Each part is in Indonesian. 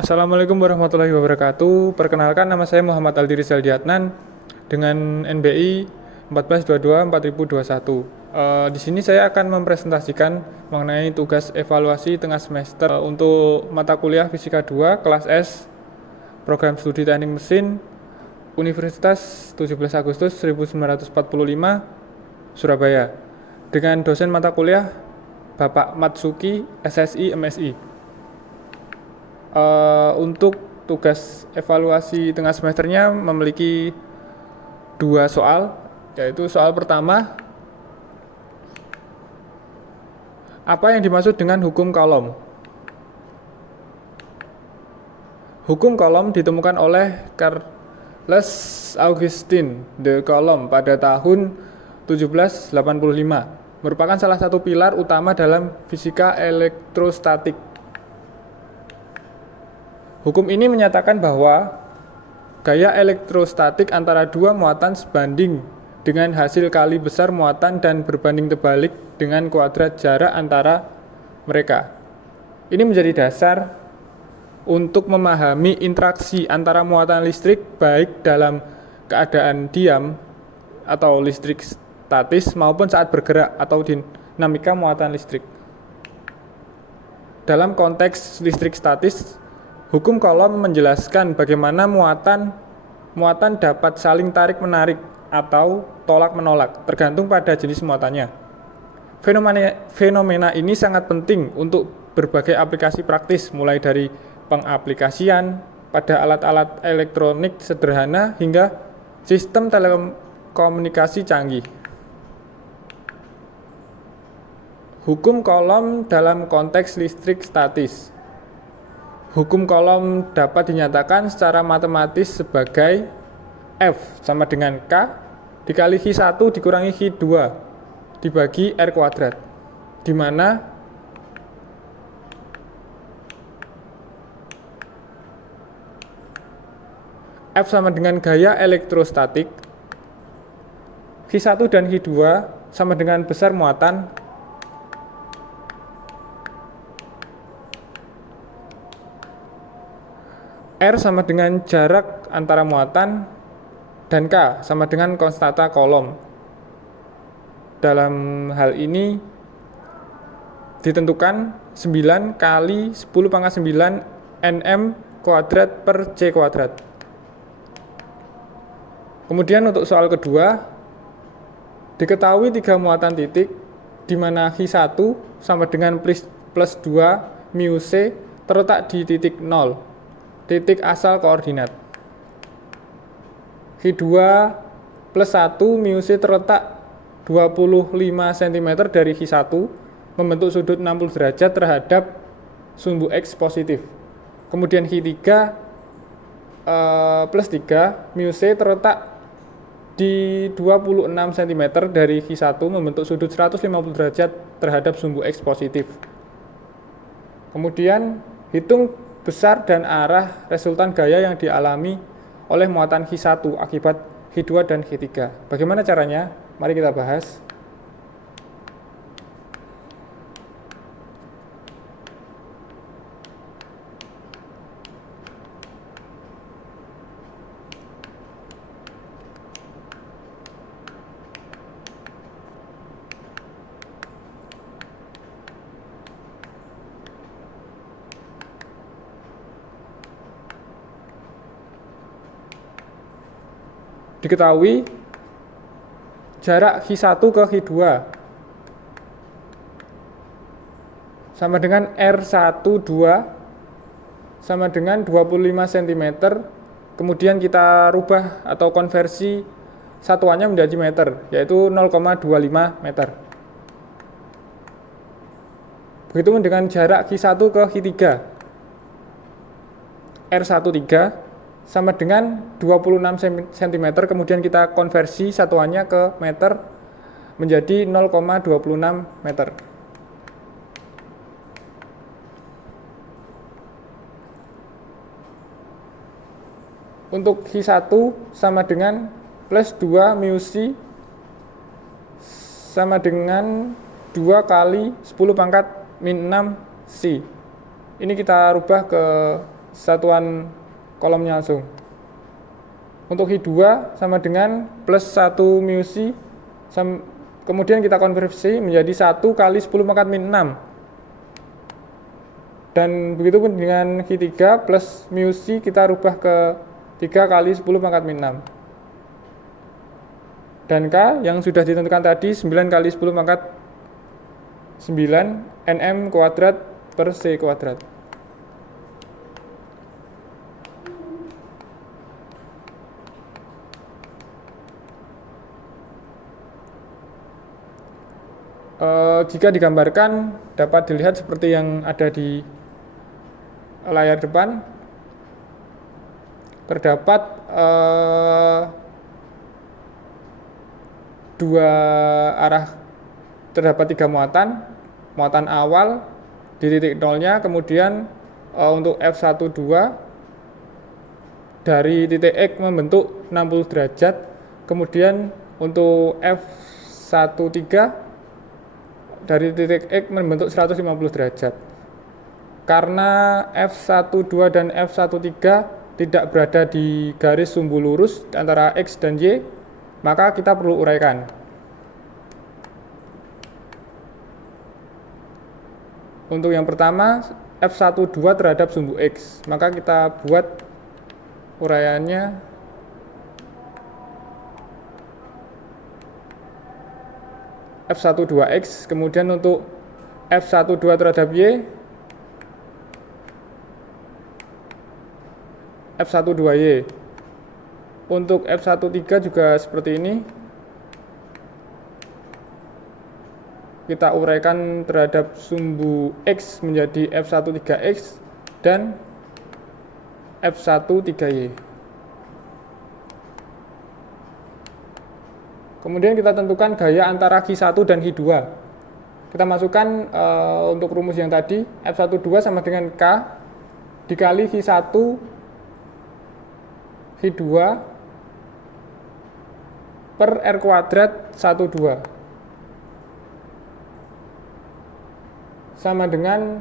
Assalamualaikum warahmatullahi wabarakatuh. Perkenalkan, nama saya Muhammad Aldi Rizal Diatnan dengan NBI 1422-4021. Di sini saya akan mempresentasikan mengenai tugas evaluasi tengah semester untuk mata kuliah Fisika 2 kelas S Program Studi Teknik Mesin Universitas 17 Agustus 1945 Surabaya dengan dosen mata kuliah Bapak Matsuki SSI MSI. Untuk tugas evaluasi tengah semesternya memiliki dua soal, yaitu soal pertama, apa yang dimaksud dengan hukum Coulomb? Hukum Coulomb ditemukan oleh Charles Augustin de Coulomb pada tahun 1785, merupakan salah satu pilar utama dalam fisika elektrostatik. Hukum ini menyatakan bahwa gaya elektrostatik antara dua muatan sebanding dengan hasil kali besar muatan dan berbanding terbalik dengan kuadrat jarak antara mereka. Ini menjadi dasar untuk memahami interaksi antara muatan listrik baik dalam keadaan diam atau listrik statis maupun saat bergerak atau dinamika muatan listrik. Dalam konteks listrik statis, hukum Coulomb menjelaskan bagaimana muatan dapat saling tarik-menarik atau tolak-menolak, tergantung pada jenis muatannya. Fenomena ini sangat penting untuk berbagai aplikasi praktis, mulai dari pengaplikasian pada alat-alat elektronik sederhana hingga sistem telekomunikasi canggih. Hukum Coulomb dalam konteks listrik statis. Hukum Coulomb dapat dinyatakan secara matematis sebagai F sama dengan K dikali Q1 dikurangi Q2 dibagi R kuadrat, di mana F sama dengan gaya elektrostatik, Q1 dan Q2 sama dengan besar muatan, R sama dengan jarak antara muatan, dan K sama dengan konstanta Coulomb. Dalam hal ini ditentukan 9 kali 10 pangkat 9 Nm kuadrat per C kuadrat. Kemudian untuk soal kedua, diketahui 3 muatan titik di mana Q1 sama dengan plus 2 mu C terletak di titik 0. Titik asal koordinat. Q2 plus 1 mu C terletak 25 cm dari Q1, membentuk sudut 60 derajat terhadap sumbu X positif. Kemudian Q3 plus 3 mu C terletak di 26 cm dari Q1, membentuk sudut 150 derajat terhadap sumbu X positif. Kemudian hitung besar dan arah resultan gaya yang dialami oleh muatan Q1 akibat Q2 dan Q3. Bagaimana caranya? Mari kita bahas. Diketahui jarak Q1 ke Q2 sama dengan R12 sama dengan 25 cm. Kemudian kita rubah atau konversi satuannya menjadi meter, yaitu 0,25 meter. Begitu dengan jarak Q1 ke Q3, R13 sama dengan 26 cm, kemudian kita konversi satuannya ke meter menjadi 0,26 meter. Untuk Q1 sama dengan plus 2 mu C sama dengan 2 kali 10 pangkat min 6 C. Ini kita rubah ke satuan kolomnya langsung. Untuk Hi2 sama dengan plus 1 mu C, kemudian kita konversi menjadi 1 kali 10 pangkat min 6. Dan begitu pun dengan Hi3 plus mu C kita rubah ke 3 kali 10 pangkat min 6. Dan K yang sudah ditentukan tadi 9 kali 10 pangkat 9 nm kuadrat per C kuadrat. Jika digambarkan dapat dilihat seperti yang ada di layar depan. Terdapat dua arah, terdapat 3 muatan. Muatan awal di titik nolnya, kemudian untuk F12 dari titik X membentuk 60 derajat, kemudian untuk F13 dari titik X membentuk 150 derajat. Karena F12 dan F13 tidak berada di garis sumbu lurus antara X dan Y, maka kita perlu uraikan. Untuk yang pertama, F12 terhadap sumbu X, maka kita buat uraiannya. F12X, kemudian untuk F12 terhadap Y, F12Y. Untuk F13 juga seperti ini. Kita uraikan terhadap sumbu X menjadi F13X dan F13Y. Kemudian kita tentukan gaya antara Hi1 dan Hi2. Kita masukkan untuk rumus yang tadi, F12 sama dengan K dikali Hi1 Hi2 per R kuadrat 12 sama dengan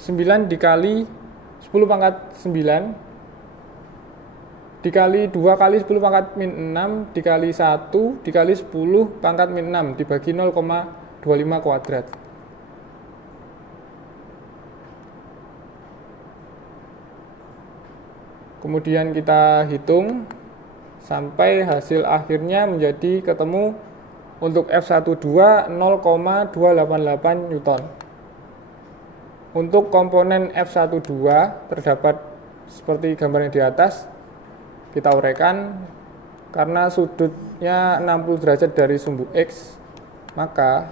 9 dikali 10 pangkat 9 dikali 2 kali 10 pangkat min 6 dikali 1 dikali 10 pangkat min 6 dibagi 0,25 kuadrat. Kemudian kita hitung sampai hasil akhirnya menjadi ketemu untuk F12 0,288 Newton. Untuk komponen F12 terdapat seperti gambar yang di atas. Kita uraikan, karena sudutnya 60 derajat dari sumbu X, maka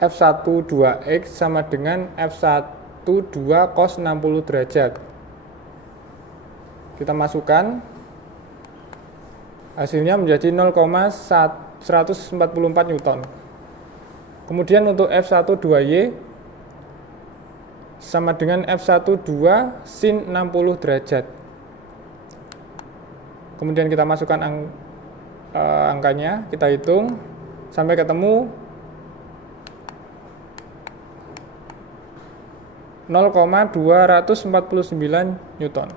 F12X sama dengan F12 cos 60 derajat. Kita masukkan, hasilnya menjadi 0,144 Newton. Kemudian untuk F12Y sama dengan F12 sin 60 derajat. Kemudian kita masukkan angkanya, kita hitung sampai ketemu 0,249 Newton.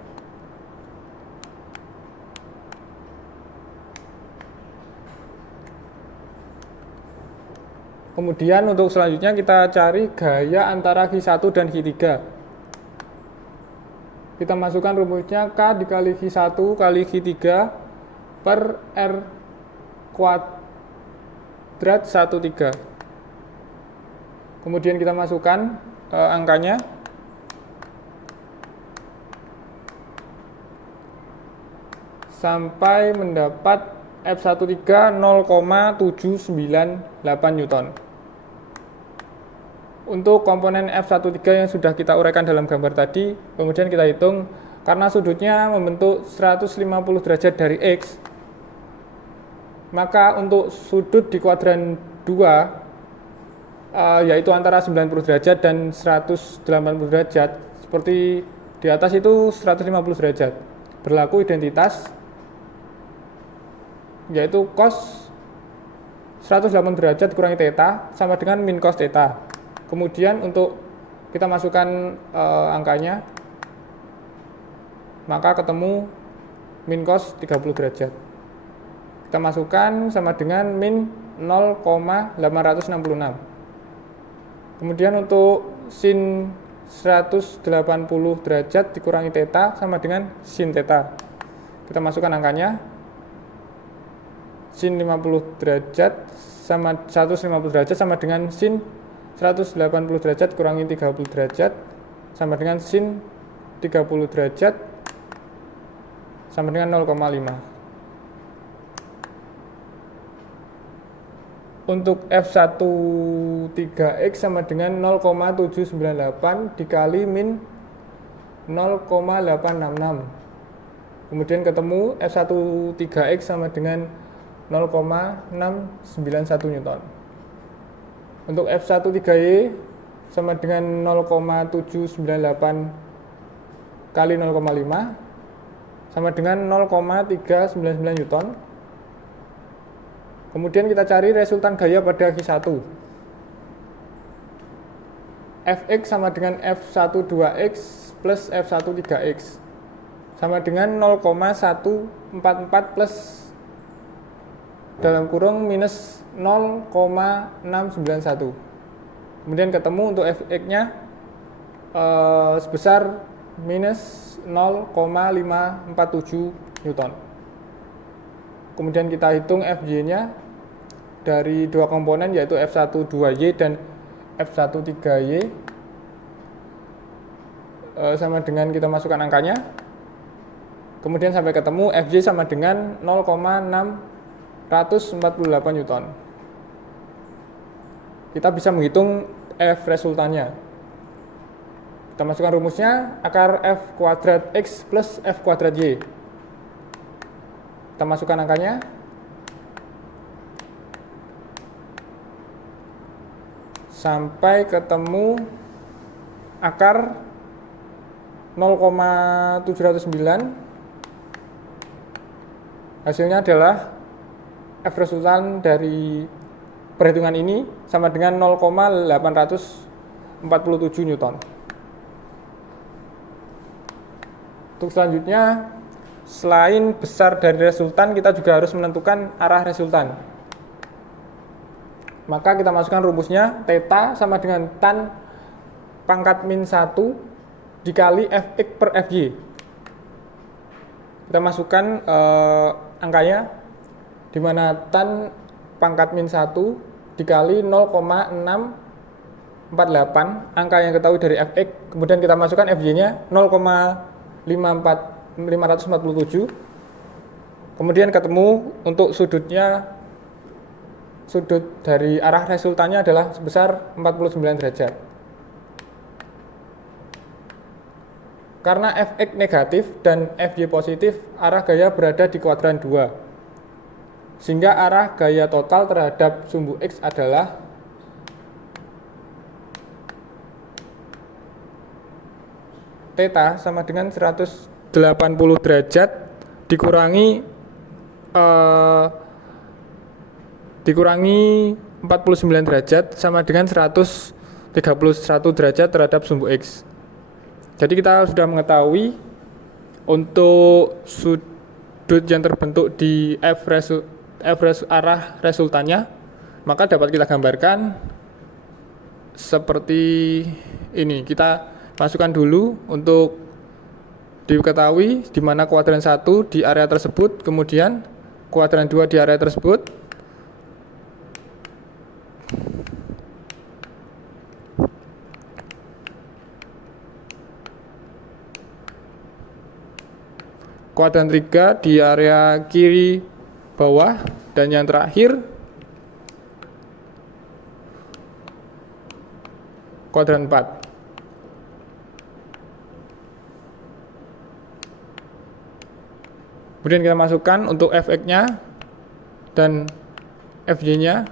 Kemudian untuk selanjutnya kita cari gaya antara Hi1 dan Hi3. Kita masukkan rumusnya K dikali Hi1 kali Hi3 per R kuadrat 13. Kemudian kita masukkan angkanya. Sampai mendapat F13 0,798 Newton. Untuk komponen F13 yang sudah kita uraikan dalam gambar tadi, kemudian kita hitung, karena sudutnya membentuk 150 derajat dari X, maka untuk sudut di kuadran 2, yaitu antara 90 derajat dan 180 derajat, seperti di atas itu 150 derajat, berlaku identitas, yaitu cos 180 derajat kurangi theta sama dengan min cos theta. Kemudian untuk kita masukkan angkanya, maka ketemu min cos 30 derajat. Kita masukkan sama dengan min 0,866. Kemudian untuk sin 180 derajat dikurangi theta sama dengan sin theta. Kita masukkan angkanya. Sin 50 derajat sama 150 derajat sama dengan sin 180 derajat kurangi 30 derajat sama dengan sin 30 derajat sama dengan 0,5. Untuk F13X sama dengan 0,798 dikali min 0,866. Kemudian ketemu F13X sama dengan 0,691 Newton. Untuk F13Y sama dengan 0,798 kali 0,5 sama dengan 0,399 Newton. Kemudian kita cari resultan gaya pada Q1. Fx sama dengan F12X plus F13X sama dengan 0,144 plus dalam kurung minus 0,691. Kemudian ketemu untuk Fx-nya sebesar minus 0,547 Newton. Kemudian kita hitung Fy-nya dari dua komponen yaitu F12Y dan F13Y sama dengan kita masukkan angkanya. Kemudian sampai ketemu Fy sama dengan 0,648 Newton. Kita bisa menghitung F resultannya. Kita masukkan rumusnya akar F kuadrat X plus F kuadrat Y. Kita masukkan angkanya. Sampai ketemu akar 0,709. Hasilnya adalah F resultan dari perhitungan ini sama dengan 0,847 Newton. Untuk selanjutnya, selain besar dari resultan, kita juga harus menentukan arah resultan. Maka kita masukkan rumusnya, theta sama dengan tan pangkat min 1 dikali Fx per Fy. Kita masukkan angkanya, di mana tan pangkat min 1 dikali 0,648, angka yang ketahui dari Fx, kemudian kita masukkan Fy-nya 0,547, kemudian ketemu untuk sudutnya, sudut dari arah resultannya adalah sebesar 49 derajat. Karena Fx negatif dan Fy positif, arah gaya berada di kuadran 2. Sehingga arah gaya total terhadap sumbu X adalah theta sama dengan 180 derajat dikurangi 49 derajat sama dengan 131 derajat terhadap sumbu X. Jadi kita sudah mengetahui untuk sudut yang terbentuk di arah resultannya, maka dapat kita gambarkan seperti ini. Kita masukkan dulu untuk diketahui di mana kuadran 1 di area tersebut, kemudian kuadran 2 di area tersebut. Kuadran 3 di area kiri bawah, dan yang terakhir kuadran 4. Kemudian kita masukkan untuk Fx-nya dan Fy-nya,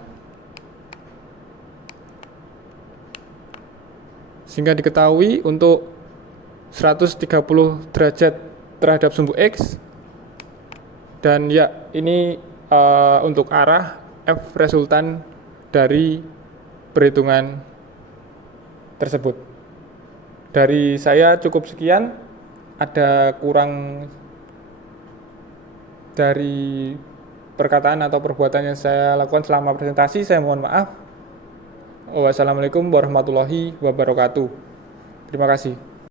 sehingga diketahui untuk 130 derajat terhadap sumbu X, dan ya ini untuk arah F resultan dari perhitungan tersebut. Dari saya cukup sekian. ada kurang dari perkataan atau perbuatan yang saya lakukan selama presentasi, saya mohon maaf. Wassalamualaikum warahmatullahi wabarakatuh. Terima kasih.